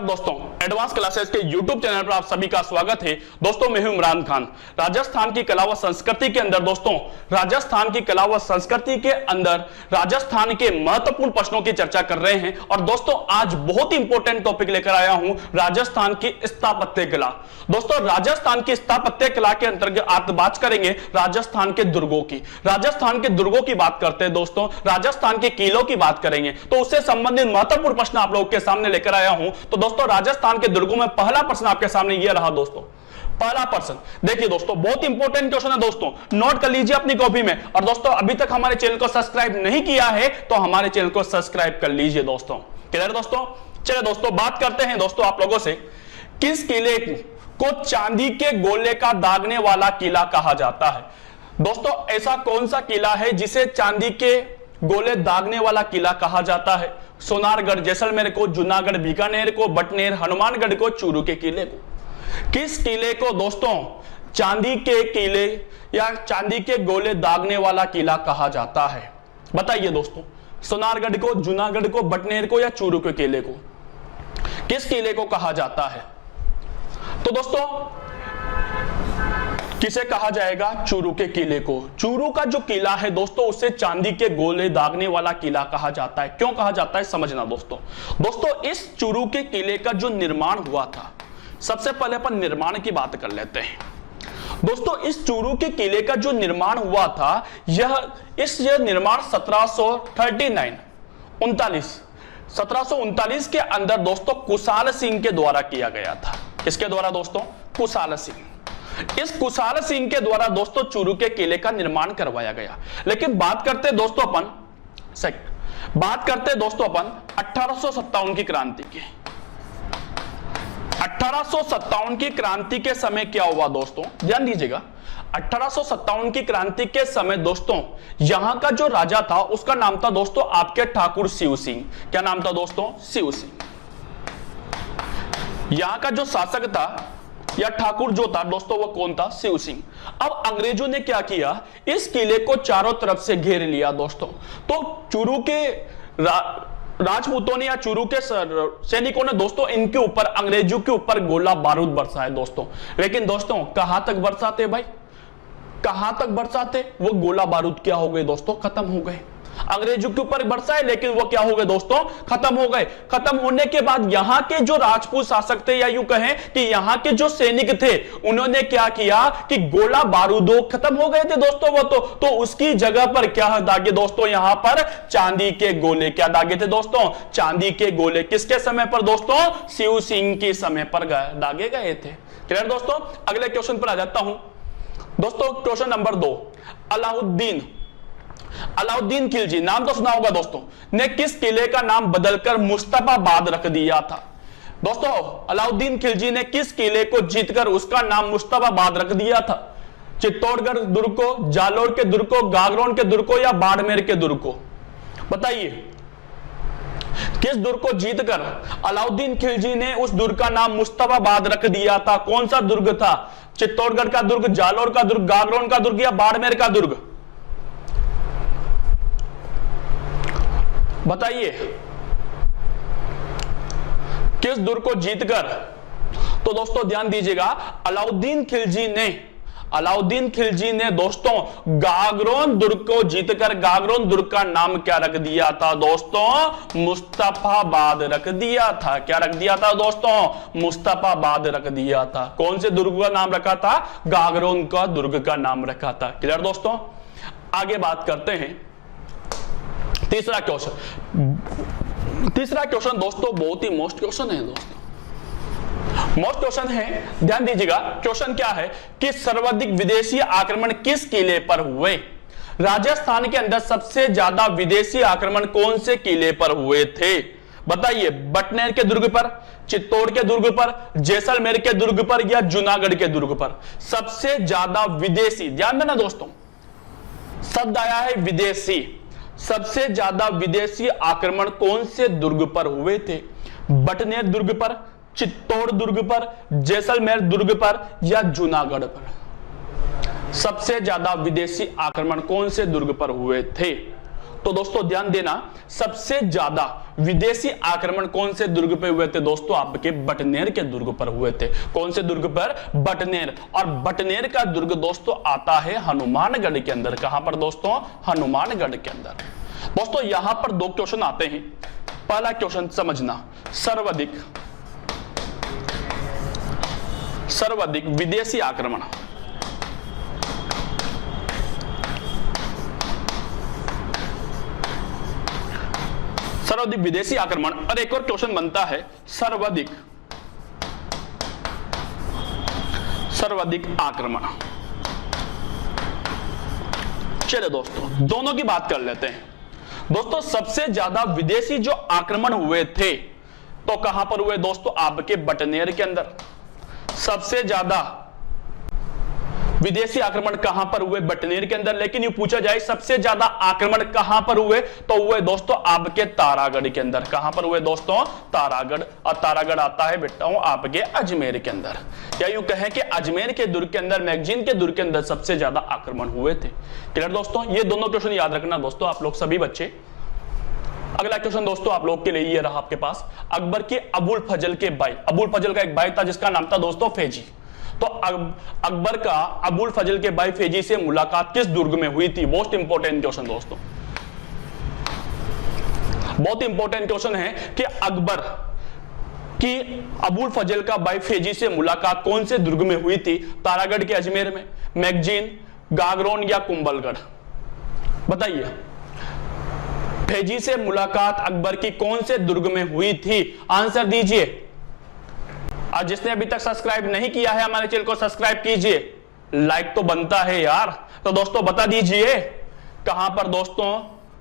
नमस्कार दोस्तों, advance classes के YouTube चैनल पर आप सभी का स्वागत है। दोस्तों मैं हूं इमरान खान। राजस्थान की कला व संस्कृति के अंदर दोस्तों राजस्थान की कला व संस्कृति के अंदर राजस्थान के महत्वपूर्ण प्रश्नों की चर्चा कर रहे हैं। और दोस्तों आज बहुत ही इंपॉर्टेंट टॉपिक लेकर आया हूं, राजस्थान की स्थापत्य कला। दोस्तों राजस्थान की स्थापत्य कला के अंतर्गत आज बात करेंगे राजस्थान के दुर्गों की। राजस्थान के दुर्गों की बात करते हैं दोस्तों, राजस्थान के किलों की बात करेंगे, तो उससे संबंधित महत्वपूर्ण प्रश्न आप लोगों के सामने लेकर आया हूं। तो दोस्तों राजस्थान के दुर्गों में पहला प्रश्न आपके सामने यह रहा दोस्तों। पहला प्रश्न देखिए दोस्तों, बहुत इंपॉर्टेंट क्वेश्चन है दोस्तों, नोट कर लीजिए अपनी कॉपी में। और दोस्तों अभी तक हमारे चैनल को सब्सक्राइब नहीं किया है तो हमारे चैनल को सब्सक्राइब कर लीजिए दोस्तों। क्लियर दोस्तों? चलिए दोस्तों बात करते हैं दोस्तों आप लोगों से, किस किले को चांदी के गोले का दागने वाला किला कहा जाता है? दोस्तों ऐसा कौन सा किला है जिसे चांदी के गोले दागने वाला किला कहा जाता है? सोनारगढ़ जैसलमेर को, जूनागढ़ बीकानेर को, बटनेर हनुमानगढ़ को, चूरू के किले को। किस किले को दोस्तों चांदी के किले या चांदी के गोले दागने वाला किला कहा जाता है? बताइए दोस्तों, सोनारगढ़ को, जूनागढ़ को, बटनेर को या चूरू के किले को? किस किले को कहा जाता है? तो दोस्तों किसे कहा जाएगा? चूरू के किले को। चूरू का जो किला है दोस्तों उसे चांदी के गोले दागने वाला किला कहा जाता है। क्यों कहा जाता है समझना दोस्तों। दोस्तों इस चूरू के किले का जो निर्माण हुआ था, सबसे पहले अपन निर्माण की बात कर लेते हैं। दोस्तों इस चूरू के किले का जो निर्माण हुआ था, यह निर्माण 1739 के अंदर दोस्तों कुशाल सिंह के द्वारा किया गया था। किसके द्वारा दोस्तों? कुशाल सिंह। इस कुशाल सिंह के द्वारा दोस्तों चूरू के किले का निर्माण करवाया गया। लेकिन बात करते दोस्तों अपन 1857 की क्रांति की। 1857 की क्रांति के समय क्या हुआ दोस्तों? ध्यान दीजिएगा, 1857 की क्रांति के समय दोस्तों यहां का जो राजा था उसका नाम था दोस्तों आपके ठाकुर शिव सिंह। क्या नाम था दोस्तों? शिव सिंह। यहां का जो शासक था या ठाकुर जो था दोस्तों वो कौन था? शिव सिंह। अब अंग्रेजों ने क्या किया, इस किले को चारों तरफ से घेर लिया दोस्तों। तो चूरू के राजपूतों ने या चूरू के सैनिकों ने दोस्तों इनके ऊपर, अंग्रेजों के ऊपर गोला बारूद बरसाया दोस्तों। लेकिन दोस्तों कहां तक बरसाते भाई, कहां तक बरसाते? वो गोला बारूद क्या हो गए दोस्तों? खत्म हो गए। अंग्रेजों के ऊपर बरसाए लेकिन वो क्या हो गए दोस्तों? खत्म हो गए। खत्म होने के बाद यहां के जो राजपूत शासक थे या यूं कहें कि यहां के जो सैनिक थे उन्होंने क्या किया कि गोला बारूदो खत्म हो गए थे दोस्तों वो तो उसकी जगह पर क्या दागे दोस्तों? यहां पर चांदी के गोले। क्या दागे थे दोस्तों? चांदी के गोले। किसके समय पर दोस्तों? शिव सिंह के समय पर दागे गए थे। क्लियर दोस्तों? अगले क्वेश्चन पर आ जाता हूं दोस्तों। क्वेश्चन नंबर 2, अलाउद्दीन खिलजी, नाम तो सुना होगा दोस्तों, ने किस किले का नाम बदलकर मुस्तफाबाद रख दिया था? दोस्तों अलाउद्दीन खिलजी ने किस किले को जीतकर उसका नाम मुस्तफाबाद रख दिया था? चित्तौड़गढ़ दुर्ग को, जालोर के दुर्ग को, गागरोन के दुर्ग को या बाड़मेर के दुर्ग को? बताइए किस दुर्ग को जीतकर अलाउद्दीन खिलजी ने उस दुर्ग का नाम मुस्तफाबाद रख दिया था? कौन सा दुर्ग था? चित्तौड़गढ़ का दुर्ग, जालोर का दुर्ग, गागरोन का दुर्ग या बाड़मेर का दुर्ग? बताइए किस दुर्ग को जीतकर? तो दोस्तों ध्यान दीजिएगा, अलाउद्दीन खिलजी ने दोस्तों गागरोन दुर्ग को जीतकर गागरोन दुर्ग का नाम क्या रख दिया था दोस्तों? मुस्तफाबाद रख दिया था। क्या रख दिया था दोस्तों? मुस्तफाबाद रख दिया था। कौन से दुर्ग का नाम रखा था? गागरोन का दुर्ग का नाम रखा था। क्लियर दोस्तों? आगे बात करते हैं तीसरा क्वेश्चन दोस्तों बहुत ही मोस्ट क्वेश्चन है दोस्तों, मोस्ट क्वेश्चन है। ध्यान दीजिएगा, क्वेश्चन क्या है कि सर्वाधिक विदेशी आक्रमण किस किले पर हुए? राजस्थान के अंदर सबसे ज्यादा विदेशी आक्रमण कौन से किले पर हुए थे? बताइए, बटनेर के दुर्ग पर, चित्तौड़ के दुर्ग पर, जैसलमेर के दुर्ग पर या जूनागढ़ के दुर्ग पर? सबसे ज्यादा विदेशी, ध्यान देना दोस्तों, शब्द आया है विदेशी। सबसे ज्यादा विदेशी आक्रमण कौन से दुर्ग पर हुए थे? बटनेर दुर्ग पर, चित्तौड़ दुर्ग पर, जैसलमेर दुर्ग पर या जूनागढ़ पर? सबसे ज्यादा विदेशी आक्रमण कौन से दुर्ग पर हुए थे? तो दोस्तों ध्यान देना, सबसे ज्यादा विदेशी आक्रमण कौन से दुर्ग पे हुए थे दोस्तों? आपके बटनेर के दुर्ग पर हुए थे। कौन से दुर्ग पर? बटनेर। और बटनेर का दुर्ग दोस्तों आता है हनुमानगढ़ के अंदर। कहां पर दोस्तों? हनुमानगढ़ के अंदर। दोस्तों यहां पर दो क्वेश्चन आते हैं। पहला क्वेश्चन समझना, सर्वाधिक विदेशी आक्रमण, सर्वाधिक विदेशी आक्रमण। और एक और क्वेश्चन बनता है सर्वाधिक आक्रमण। चलिए दोस्तों दोनों की बात कर लेते हैं। दोस्तों सबसे ज्यादा विदेशी जो आक्रमण हुए थे तो कहां पर हुए दोस्तों? आपके बटनेर के अंदर। सबसे ज्यादा विदेशी आक्रमण कहां पर हुए? बटनेर के अंदर। लेकिन ये पूछा जाए सबसे ज्यादा आक्रमण कहां पर हुए, तो हुए दोस्तों आपके तारागढ़ के अंदर। कहां पर हुए दोस्तों? तारागढ़। और तारागढ़ आता है बेटा आपके अजमेर के अंदर। या यूं कहें कि अजमेर के दुर्ग के अंदर, मैगजीन के दुर्ग के अंदर सबसे ज्यादा आक्रमण हुए थे। क्लियर दोस्तों? ये दोनों क्वेश्चन याद रखना दोस्तों आप लोग सभी बच्चे। अगला क्वेश्चन दोस्तों आप लोग के लिए ये रहा आपके पास, अकबर के अबुल फजल के भाई, अबुल फजल का एक भाई था जिसका नाम था दोस्तों फैजी। तो अकबर का अबुल फजल के भाई फैजी से मुलाकात किस दुर्ग में हुई थी? मोस्ट इंपोर्टेंट क्वेश्चन दोस्तों, बहुत इंपॉर्टेंट क्वेश्चन है कि अकबर की अबुल फजल का भाई फैजी से मुलाकात कौन से दुर्ग में हुई थी? तारागढ़ के अजमेर में, मैगजीन, गागरोन या कुंभलगढ़? बताइए। फैजी से मुलाकात अकबर की कौन से दुर्ग में हुई थी? आंसर दीजिए। आज जिसने अभी तक सब्सक्राइब नहीं किया है हमारे चैनल को सब्सक्राइब कीजिए, लाइक तो बनता है यार। तो दोस्तों बता दीजिए कहां पर दोस्तों?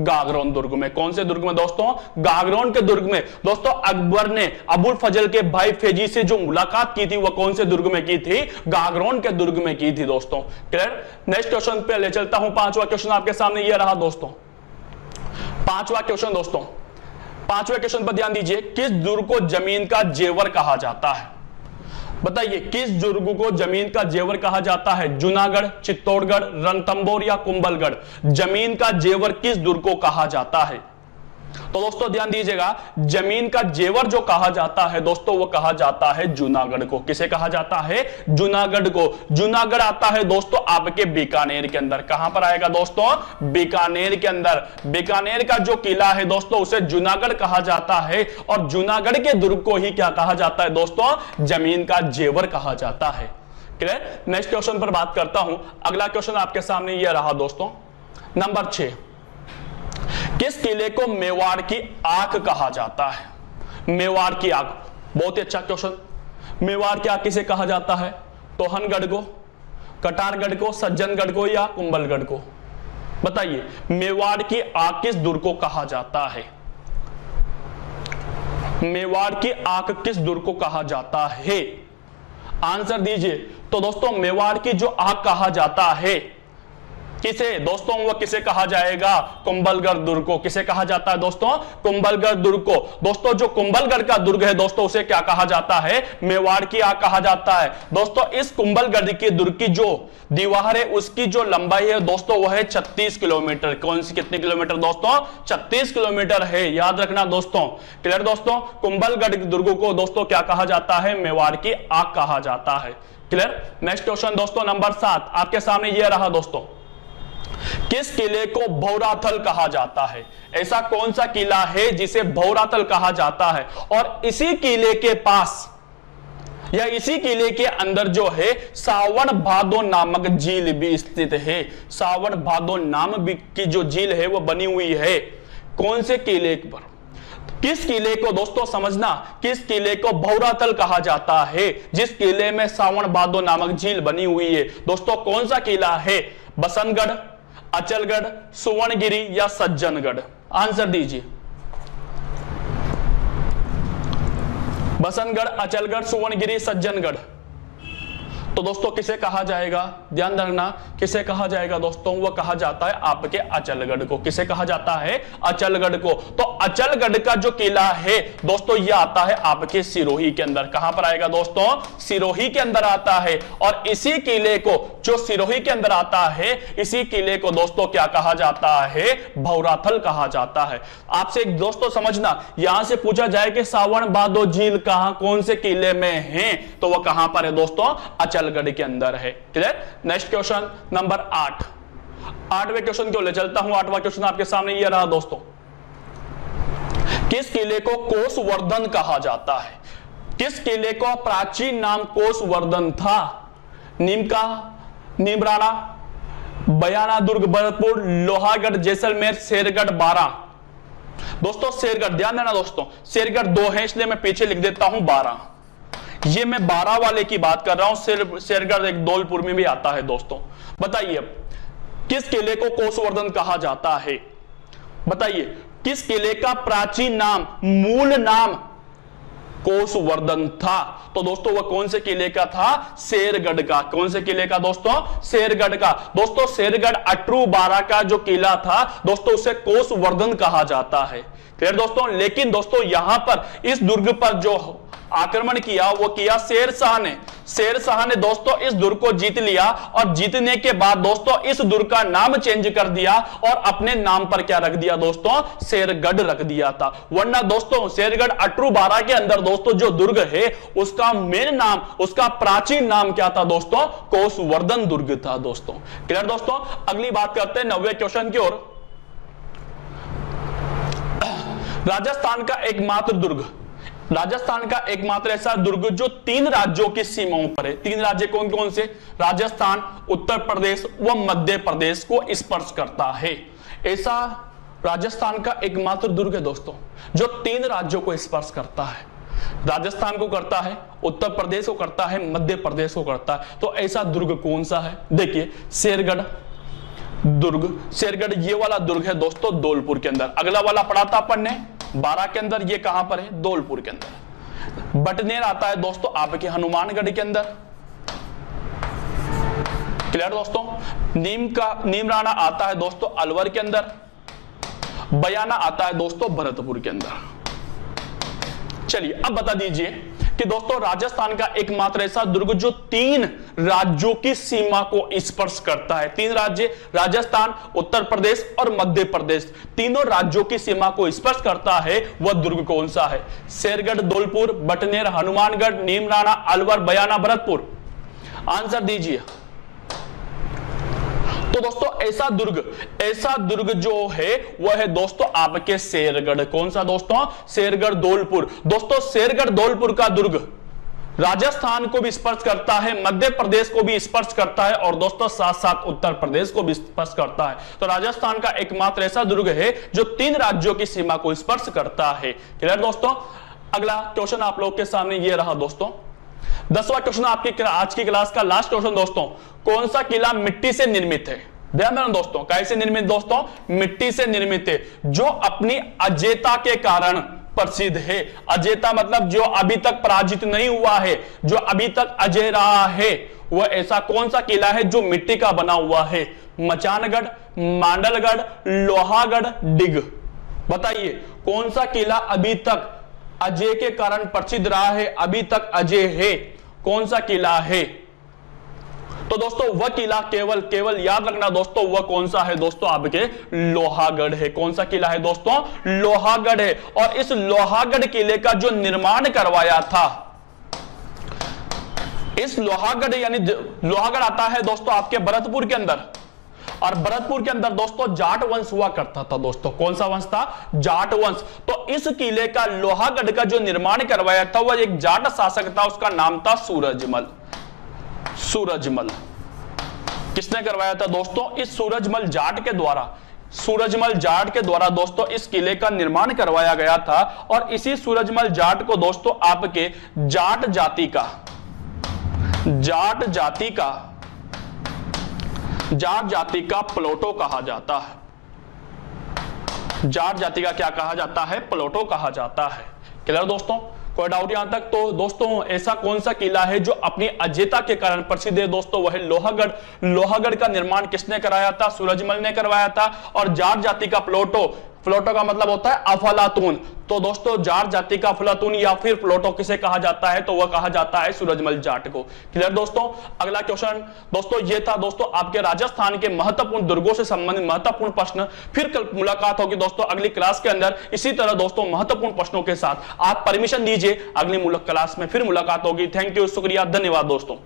गागरोन दुर्ग में। कौन से दुर्ग में दोस्तों? गागरोन के दुर्ग में। दोस्तों अकबर ने अबुल फजल के भाई फैजी से जो मुलाकात की थी वह कौन से दुर्ग में की थी? गागरोन के दुर्ग में की थी दोस्तों। क्लियर? नेक्स्ट क्वेश्चन पे ले चलता हूं। पांचवा क्वेश्चन आपके सामने यह रहा दोस्तों। पांचवा क्वेश्चन दोस्तों, पांचवें क्वेश्चन पर ध्यान दीजिए। किस दुर्ग को जमीन का जेवर कहा जाता है? बताइए किस दुर्ग को जमीन का जेवर कहा जाता है? जूनागढ़, चित्तौड़गढ़, रणथंभौर या कुंभलगढ़? जमीन का जेवर किस दुर्ग को कहा जाता है? तो दोस्तों ध्यान दीजिएगा, जमीन का जेवर जो कहा जाता है दोस्तों वो कहा जाता है जूनागढ़ को। किसे कहा जाता है? जूनागढ़ को। जूनागढ़ आता है दोस्तों आपके बीकानेर के अंदर। कहां पर आएगा दोस्तों? बीकानेर के अंदर। बीकानेर का जो किला है दोस्तों उसे जूनागढ़ कहा जाता है। और जूनागढ़ के दुर्ग को ही क्या कहा जाता है दोस्तों? जमीन का जेवर कहा जाता है। क्लियर? नेक्स्ट क्वेश्चन पर बात करता हूं। अगला क्वेश्चन आपके सामने यह रहा दोस्तों, नंबर 6। किस किले को मेवाड़ की आंख कहा जाता है? मेवाड़ की आंख, बहुत ही अच्छा क्वेश्चन। मेवाड़ की आंख किसे कहा जाता है? तोहनगढ़ को, कटारगढ़ को, सज्जनगढ़ को या कुंभलगढ़ को? बताइए मेवाड़ की आंख किस दुर्ग को कहा जाता है? मेवाड़ की आंख किस दुर्ग को कहा जाता है? आंसर दीजिए। तो दोस्तों मेवाड़ की जो आंख कहा जाता है किसे दोस्तों? वो किसे कहा जाएगा? कुंभलगढ़ दुर्ग को। किसे कहा जाता है दोस्तों? कुंभलगढ़ दुर्ग को। दोस्तों जो कुंभलगढ़ का दुर्ग है दोस्तों उसे क्या कहा जाता है? मेवाड़ की आंख कहा जाता है। दोस्तों इस कुंभलगढ़ की दुर्ग की जो दीवार है उसकी जो लंबाई है दोस्तों वह है 36 किलोमीटर। कौन सी कितने किलोमीटर दोस्तों? 36 किलोमीटर है, याद रखना दोस्तों। क्लियर दोस्तों? कुंभलगढ़ दुर्ग को दोस्तों क्या कहा जाता है? मेवाड़ की आंख कहा जाता है। क्लियर? नेक्स्ट क्वेश्चन दोस्तों नंबर 7 आपके सामने यह रहा दोस्तों। किस किले को भौराथल कहा जाता है? ऐसा कौन सा किला है जिसे भौराथल कहा जाता है? और इसी किले के पास या इसी किले के अंदर जो है सावन भादो नामक झील भी स्थित है। सावन भादो नाम की जो झील है वो बनी हुई है कौन से किले पर? किस किले को दोस्तों समझना, किस किले को भौराथल कहा जाता है? जिस किले में सावन भादो नामक झील बनी हुई है दोस्तों कौन सा किला है? बसंतगढ़, अचलगढ़, सुवर्णगिरी या सज्जनगढ़? आंसर दीजिए। बसंतगढ़, अचलगढ़, सुवर्णगिरी, सज्जनगढ़? तो दोस्तों किसे कहा जाएगा, ध्यान रखना, किसे कहा जाएगा दोस्तों, वह कहा जाता है आपके अचलगढ़ को। किसे कहा जाता है, अचलगढ़ को। तो अचलगढ़ का जो किला है दोस्तों यह आता है आपके सिरोही के अंदर। कहां पर आएगा दोस्तों, सिरोही के अंदर आता है। और इसी किले को, जो सिरोही के अंदर आता है, इसी किले को दोस्तों क्या कहा जाता है, भौराथल कहा जाता है। आपसे दोस्तों समझना, यहां से पूछा जाए कि सावन बादो झील कहां, कौन से किले में है, तो वह कहां पर है दोस्तों, अचलगढ़ के अंदर है। क्लियर। Next question number 8। 8वें क्वेश्चन को ले चलता हूं। 8वां क्वेश्चन आपके सामने यह रहा दोस्तों, किस किले को कोसवर्धन कहा जाता है? किस किले को प्राचीन नाम कोसवर्धन था? नीमका, नीमराना, बयाना, दुर्ग, भरतपुर, लोहागढ़, जैसलमेर, शेरगढ़, बारा। दोस्तों शेरगढ़, ध्यान देना दोस्तों, शेरगढ़ 2 है इसलिए मैं पीछे लिख देता हूं 12। ये मैं 12 वाले की बात कर रहा हूं। शेरगढ़ एक धौलपुर में भी आता है दोस्तों। बताइए अब किस किले को कोसवर्धन कहा जाता है? बताइए किस किले का प्राचीन नाम, मूल नाम कोसवर्धन था? तो दोस्तों वह कौन से किले का था, शेरगढ़ का। कौन से किले का दोस्तों, शेरगढ़ का। दोस्तों शेरगढ़ अटरू बारा का जो किला था दोस्तों उसे कोसवर्धन कहा जाता है। क्लियर दोस्तों। लेकिन दोस्तों यहां पर इस दुर्ग पर जो आक्रमण किया वो किया शेरशाह ने। शेरशाह ने दोस्तों इस दुर्ग को जीत लिया और जीतने के बाद दोस्तों इस दुर्ग का नाम चेंज कर दिया और अपने नाम पर क्या रख दिया दोस्तों, शेरगढ़ रख दिया था। वरना दोस्तों शेरगढ़ अटरू बारा के अंदर दोस्तों जो दुर्ग है उसका मेन नाम, उसका प्राचीन नाम क्या था दोस्तों, कोसवर्धन दुर्ग था दोस्तों। क्लियर दोस्तों। अगली बात करते हैं 9वें क्वेश्चन की ओर। राजस्थान का एकमात्र दुर्ग, राजस्थान का एकमात्र ऐसा दुर्ग जो 3 राज्यों की सीमाओं पर है। 3 राज्य कौन कौन से, राजस्थान, उत्तर प्रदेश व मध्य प्रदेश को स्पर्श करता है। ऐसा राजस्थान का एकमात्र दुर्ग है दोस्तों जो 3 राज्यों को स्पर्श करता है। राजस्थान को करता है, उत्तर प्रदेश को करता है, मध्य प्रदेश को करता है। तो ऐसा दुर्ग कौन सा है? देखिए शेरगढ़ दुर्ग, शेरगढ़ ये वाला दुर्ग है दोस्तों धौलपुर के अंदर। अगला वाला पढ़ा था अपन ने 12 के अंदर, ये कहां पर है, धौलपुर के अंदर। बटनेर आता है दोस्तों आपके हनुमानगढ़ के अंदर। क्लियर दोस्तों। नीमराना आता है दोस्तों अलवर के अंदर। बयाना आता है दोस्तों भरतपुर के अंदर। चलिए अब बता दीजिए कि दोस्तों राजस्थान का एकमात्र ऐसा दुर्ग जो 3 राज्यों की सीमा को स्पर्श करता है। 3 राज्य, राजस्थान, उत्तर प्रदेश और मध्य प्रदेश, तीनों राज्यों की सीमा को स्पर्श करता है। वह दुर्ग कौन सा है? शेरगढ़, धौलपुर, बटनेर, हनुमानगढ़, नीमराना, अलवर, बयाना, भरतपुर। आंसर दीजिए। तो दोस्तों ऐसा दुर्ग जो है वह है दोस्तों आपके शेरगढ़। कौन सा दोस्तों? शेरगढ़ धौलपुर। दोस्तों शेरगढ़ धौलपुर का दुर्ग राजस्थान को भी स्पर्श करता है, मध्य प्रदेश को भी स्पर्श करता है और दोस्तों साथ साथ उत्तर प्रदेश को भी स्पर्श करता है। तो राजस्थान का एकमात्र ऐसा दुर्ग है जो 3 राज्यों की सीमा को स्पर्श करता है। क्लियर दोस्तों। अगला क्वेश्चन आप लोग के सामने ये रहा दोस्तों, 10वां क्वेश्चन आपकी आज की क्लास का लास्ट क्वेश्चन दोस्तों। कौन सा किला मिट्टी से निर्मित है? ध्यान देना दोस्तों, कैसे निर्मित दोस्तों? मिट्टी से निर्मित है, जो अपनी अजेयता के कारण प्रसिद्ध है। अजेयता मतलब जो अभी तक पराजित नहीं हुआ है, जो अभी तक अजय रहा है, वह ऐसा कौन सा किला है जो मिट्टी का बना हुआ है? मचानगढ़, मांडलगढ़, लोहागढ़, डिग। बताइए कौन सा किला अभी तक अजय के कारण प्रसिद्ध रहा है, अभी तक अजय है, कौन सा किला है? तो दोस्तों वह किला केवल याद रखना दोस्तों, वह कौन सा है दोस्तों? आपके लोहागढ़ है। कौन सा किला है दोस्तों? लोहागढ़ है। और इस लोहागढ़ किले का जो निर्माण करवाया था, इस लोहागढ़ यानी लोहागढ़ आता है दोस्तों आपके भरतपुर के अंदर। और भरतपुर के अंदर दोस्तों जाट वंश हुआ करता था दोस्तों। कौन सा वंश था? जाट वंश। तो इस किले का, लोहागढ़ का जो निर्माण करवाया था वह एक जाट शासक था, उसका नाम था सूरजमल। सूरजमल किसने करवाया था दोस्तों? इस सूरजमल जाट के द्वारा दोस्तों इस किले का निर्माण करवाया गया था। और इसी सूरजमल जाट को दोस्तों आपके जाट जाति का प्लोटो कहा जाता है। जाट जाति का क्या कहा जाता है? प्लोटो कहा जाता है। क्लियर दोस्तों। कोई डाउट यहां तक? तो दोस्तों ऐसा कौन सा किला है जो अपनी अजेयता के कारण प्रसिद्ध है दोस्तों? वह लोहागढ़। लोहागढ़ का निर्माण किसने कराया था? सूरजमल ने करवाया था। और जाट जाति का प्लोटो, प्लोटो का मतलब होता है अफलातून, तो दोस्तों जाट जाति का अफलातून या फिर प्लोटो किसे कहा जाता है? तो वह कहा जाता है सूरजमल जाट को। क्लियर दोस्तों? अगला क्वेश्चन दोस्तों ये था दोस्तों आपके राजस्थान के महत्वपूर्ण दुर्गों से संबंधित महत्वपूर्ण प्रश्न। फिर कल मुलाकात होगी दोस्तों अगली क्लास के अंदर इसी तरह दोस्तों महत्वपूर्ण प्रश्नों के साथ। आप परमिशन दीजिए, अगली क्लास में फिर मुलाकात होगी। थैंक यू, शुक्रिया, धन्यवाद दोस्तों।